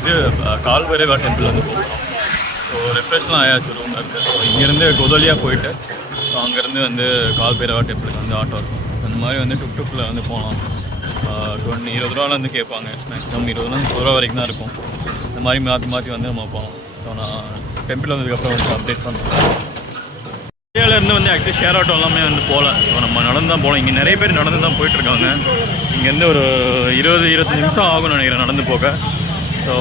இது கால் டெம்பிள் வந்து ஸோ ரெஃப்ரெஷ்லாம் ஆயாச்சு ரூமில் இருக்குது ஸோ இங்கேருந்து கொதலியாக போயிட்டு ஸோ அங்கேருந்து வந்து கால்பேரவா டெம்பிளுக்கு வந்து ஆட்டோ இருக்கும். அந்த மாதிரி வந்து டுக் டுக்கில் வந்து போகலாம். டுவெண்ட்டி இருபது ரூபால வந்து கேட்பாங்க. மேக்ஸிமம் இருபது ரூபா முப்பது ரூபா வரைக்கும் தான் இருக்கும். இந்த மாதிரி மாற்றி மாற்றி வந்து நம்ம போகலாம். ஸோ நான் டெம்பிள் வந்ததுக்கப்புறம் வந்து அப்டேட் பண்ணுறேன் இந்தியாவிலேருந்து வந்து ஆக்சுவலி ஷேர் ஆட்டோ எல்லாமே வந்து போகல ஸோ நம்ம நடந்து தான் போகலாம் இங்கே நிறைய பேர் நடந்து தான் போயிட்டுருக்காங்க. இங்கேருந்து ஒரு இருபது இருபத்தஞ்சி நிமிஷம் ஆகும்னு நினைக்கிறேன் நடந்து போக. ஸோ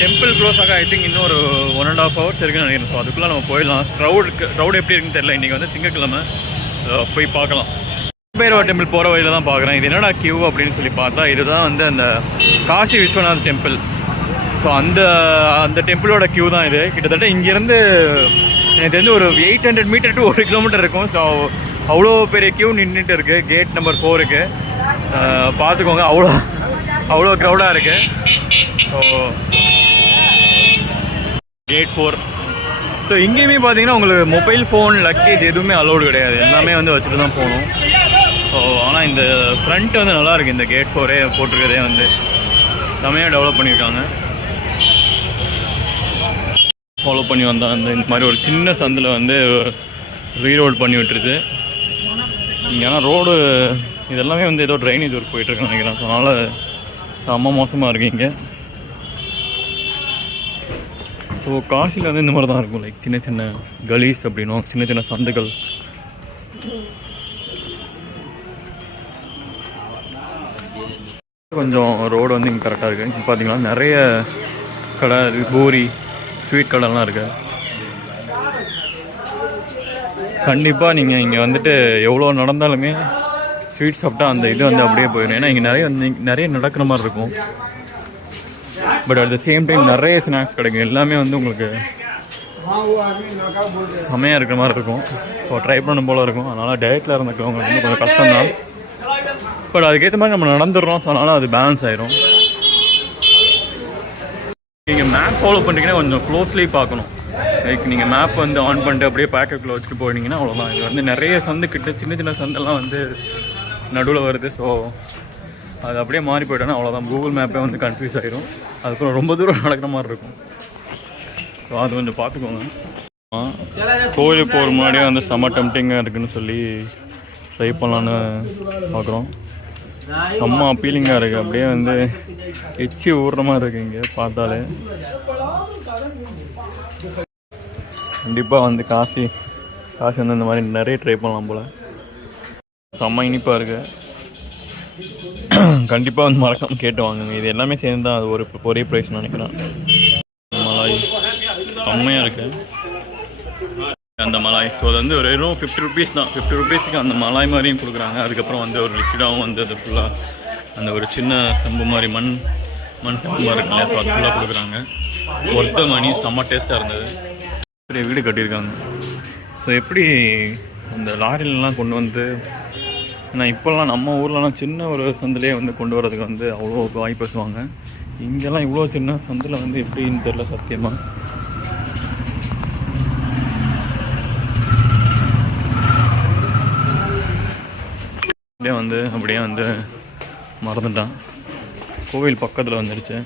டெம்பிள் க்ளோஸ் ஆக ஐ திங்க் இன்னும் ஒரு ஒன் அண்ட் ஆஃப் ஹவர்ஸ் இருக்குன்னு நினைக்கிறேன். ஸோ அதுக்குள்ளே நம்ம போயிடலாம். க்ரௌட் க்ரௌட் எப்படி இருக்குன்னு தெரியல. இன்றைக்கி வந்து திங்கக்கிழமை போய் பார்க்கலாம். பைரவா டெம்பிள் போகிற வழியில தான் பார்க்குறேன். இது என்னடா கியூ அப்படின்னு சொல்லி பார்த்தா இதுதான் வந்து அந்த காசி விஸ்வநாத் டெம்பிள் ஸோ அந்த அந்த டெம்பிளோட கியூ தான் இது. கிட்டத்தட்ட இங்கேருந்து எனக்கு தெரிஞ்சு ஒரு எயிட் ஹண்ட்ரட் மீட்டர் டு ஒரு கிலோமீட்டர் இருக்கும். ஸோ அவ்வளோ பெரிய கியூ நின்றுட்டு இருக்குது கேட் நம்பர் ஃபோருக்கு பார்த்துக்கோங்க அவ்வளோ அவ்வளோ க்ரௌடாக இருக்குது ஸோ கேட் ஃபோர் ஸோ இங்கேயுமே பார்த்தீங்கன்னா உங்களுக்கு மொபைல் ஃபோன் லக்கேஜ் எதுவுமே அலோடு கிடையாது. எல்லாமே வந்து வச்சுட்டு தான் போகணும். ஸோ ஆனால் இந்த ஃப்ரண்ட் வந்து நல்லாயிருக்கு இந்த கேட் ஃபோரே போட்டிருக்கதே வந்து. செம்மையாக டெவலப் பண்ணியிருக்காங்க. ஃபாலோ பண்ணி வந்தால் அந்த இந்த மாதிரி ஒரு சின்ன சந்தில் வந்து ரீரோட் பண்ணி விட்டுருது. இங்கே ஆனால் ரோடு இதெல்லாமே வந்து ஏதோ ட்ரைனேஜ் ஒர்க் போயிட்டுருக்குன்னு நினைக்கிறேன். ஸோ அதனால் செம்ம மோசமாக இருக்குது இங்கே. ஸோ காசியில் வந்து இந்த மாதிரி தான் இருக்கும். லைக் சின்ன சின்ன கலீஸ் அப்படின்னும் சின்ன சின்ன சந்துகள். கொஞ்சம் ரோடு வந்து இங்கே கரெக்டாக இருக்குது இங்கே பார்த்தீங்கன்னா நிறைய கடை பூரி ஸ்வீட் கடைலாம் இருக்குது கண்டிப்பாக நீங்கள் இங்கே வந்துட்டு எவ்வளோ நடந்தாலுமே ஸ்வீட் சாப்பிட்டா அந்த இது வந்து அப்படியே போயிடும் ஏன்னா இங்கே நிறைய வந்து நிறைய நடக்கிற மாதிரி இருக்கும். But at the same time நிறைய ஸ்நாக்ஸ் கிடைக்கும். எல்லாமே வந்து உங்களுக்கு செமையாக இருக்கிற மாதிரி இருக்கும். ஸோ ட்ரை பண்ணும் போல் இருக்கும். அதனால் டயட்டில் இருந்துக்கிறவங்க வந்து கொஞ்சம் கஷ்டம்தான். பட் அதுக்கேற்ற மாதிரி நம்ம நடந்துடுறோம். ஸோ அதனால் அது பேலன்ஸ் ஆயிரும். நீங்கள் மேப் ஃபாலோ பண்ணுறீங்கன்னா கொஞ்சம் க்ளோஸ்லி பார்க்கணும். லைக் நீங்கள் மேப் வந்து ஆன் பண்ணிட்டு அப்படியே பேக்கெட்டில் வச்சுட்டு போனீங்கன்னா அவ்வளோதான் இது வந்து நிறைய சந்து கிட்ட சின்ன சின்ன சந்தெல்லாம் வந்து நடுவில் வருது. ஸோ அது அப்படியே மாறி போயிட்டோன்னா அவ்வளோதான் கூகுள் மேப்பே வந்து கன்ஃபியூஸ் ஆகிடும் அதுக்கப்புறம் ரொம்ப தூரம் நடக்கிற மாதிரி இருக்கும். ஸோ அது கொஞ்சம் பார்த்துக்கோங்க. கோயிலுக்கு போகிற முன்னாடியே வந்து செம்ம டெம்டிங்காக இருக்குன்னு சொல்லி ட்ரை பண்ணலான்னு பார்க்குறோம் செம்ம அப்பீலிங்காக இருக்குது அப்படியே வந்து எச்சி ஊடுற மாதிரி இருக்குது இங்கே பார்த்தாலே. கண்டிப்பாக வந்து காசி காசி வந்து இந்த மாதிரி நிறைய ட்ரை பண்ணலாம் போல். செம்ம இனிப்பாக இருக்குது கண்டிப்பாக வந்து மறக்காம கேட்டு வாங்குங்க. இது எல்லாமே சேர்ந்து தான் அது ஒரு ஒரே ப்ரைஸ் நினைக்கிறேன். மலாய். செம்மையாக இருக்குது அந்த மலாய். ஸோ அது வந்து ஒரு வெறும் ஃபிஃப்டி ருபீஸ் தான். ஃபிஃப்டி ருபீஸுக்கு அந்த மலாய் மாதிரியும் கொடுக்குறாங்க. அதுக்கப்புறம் வந்து ஒரு லிக்விடாகவும் வந்து அது ஃபுல்லாக அந்த ஒரு சின்ன செம்பு மாதிரி மண் மண் செம்பு மாதிரி இருக்குல்ல. ஸோ அது ஃபுல்லாக கொடுக்குறாங்க. ஒர்த்த மணி செம்ம டேஸ்ட்டாக இருந்தது. பெரிய வீடு கட்டியிருக்காங்க. ஸோ எப்படி அந்த லாரிலலாம் கொண்டு வந்து ஏன்னா இப்போல்லாம் நம்ம ஊர்லலாம் சின்ன ஒரு சந்திலே வந்து கொண்டு வரதுக்கு வந்து அவ்வளோ வாய் பேசுவாங்க. இங்கெல்லாம் இவ்வளோ சின்ன சந்தில் வந்து எப்படின்னு தெரில சத்தியமாக வந்து அப்படியே வந்து மறந்துட்டான். கோவில் பக்கத்தில் வந்துடுச்சு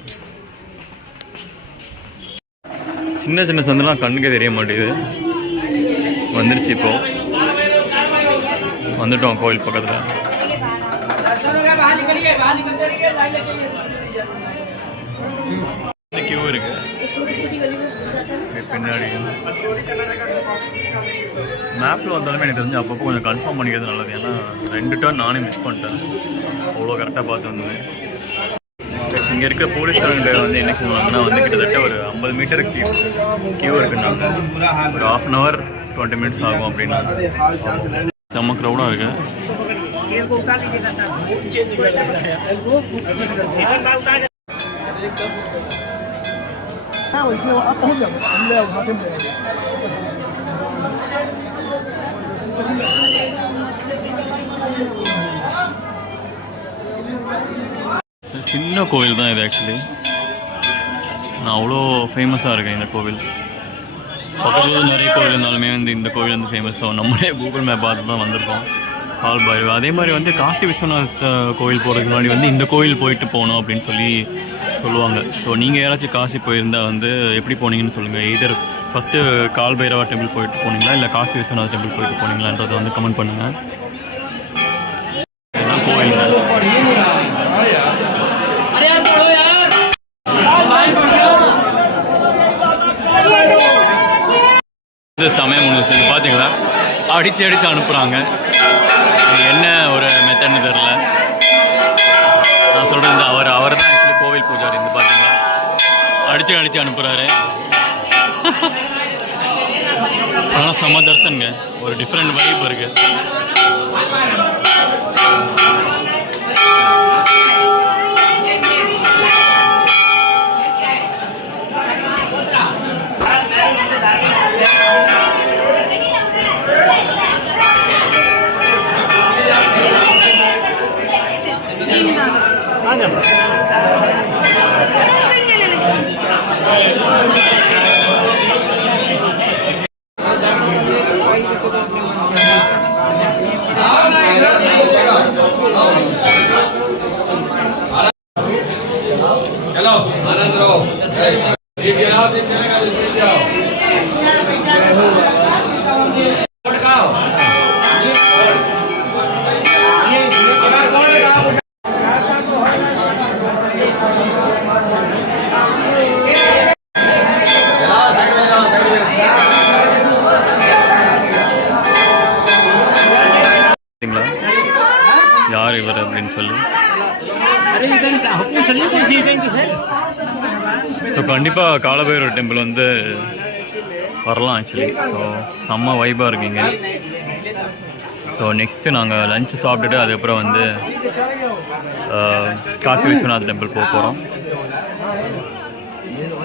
சின்ன சின்ன சந்தெல்லாம் கண்ணுக்கே தெரிய மாட்டேங்குது. வந்துடுச்சு இப்போ. வந்துட்டோம் கோவில் பக்கத்தில். கியூ பின்னாடி. மேப்பில் வந்தாலுமே எனக்கு தெரிஞ்சு அப்பப்போ கொஞ்சம் கன்ஃபார்ம் பண்ணிக்கிறது நல்லது. ஏன்னா ரெண்டு டேர்ன் நானே மிஸ் பண்ணிட்டேன். அவ்வளோ கரெக்டாக பார்த்து வந்தேன் இங்கே இருக்க போலீஸ்காரங்கிட்ட வந்து என்ன சொன்னாங்கன்னா வந்து கிட்டத்தட்ட ஒரு ஐம்பது மீட்டர் கியூ கியூ இருக்குன்னாங்க. ஒரு half an hour twenty minutes ஆகும் அப்படின்னா. செம்ம க்ரௌடாக சின்ன கோவில் தான் இது ஆக்சுவலி நான் அவ்வளோ ஃபேமஸாக இருக்கேன் இந்த கோவில். பக்கத்தில் நிறைய கோவில் இருந்தாலுமே வந்து இந்த கோவில் வந்து ஃபேமஸ் ஸோ நம்மளே கூகுள் மேப் பார்த்து தான் வந்திருக்கோம். கால் பாய் அதே மாதிரி வந்து காசி விஸ்வநாத் கோவில் கோயில் போகிறதுக்கு முன்னாடி வந்து இந்த கோயில் போயிட்டு போகணும் அப்படின்னு சொல்லி சொல்லுவாங்க. ஸோ நீங்கள் யாராச்சும் காசி போயிருந்தால் வந்து எப்படி போனீங்கன்னு சொல்லுங்கள் either first Kaal Bhairava temple போயிட்டு போனீங்களா? இல்லை காசி விஸ்வநாத் டெம்பிள் போயிட்டு போனீங்களான்றதை வந்து கமெண்ட் பண்ணுங்கள் இதெல்லாம் இது சமயம் முடிஞ்சு பார்த்தீங்களா அடித்து அடித்து அனுப்புகிறாங்க அடித்து அடித்து அனுப்புகிறாரு ஆனால் செம்ம தர்சனுங்க. ஒரு டிஃப்ரெண்ட் வைப் இருக்கு. தலைவர் அப்படின்னு சொல்லி. ஸோ கண்டிப்பாக காலபைரவர் டெம்பிள் வந்து வரலாம் ஆக்சுவலி ஸோ செம்ம வைபாக இருக்கீங்க ஸோ நெக்ஸ்ட்டு நாங்கள் லன்ச் சாப்பிட்டுட்டு அதுக்கப்புறம் வந்து காசி விஸ்வநாத் டெம்பிள் போக போகிறோம்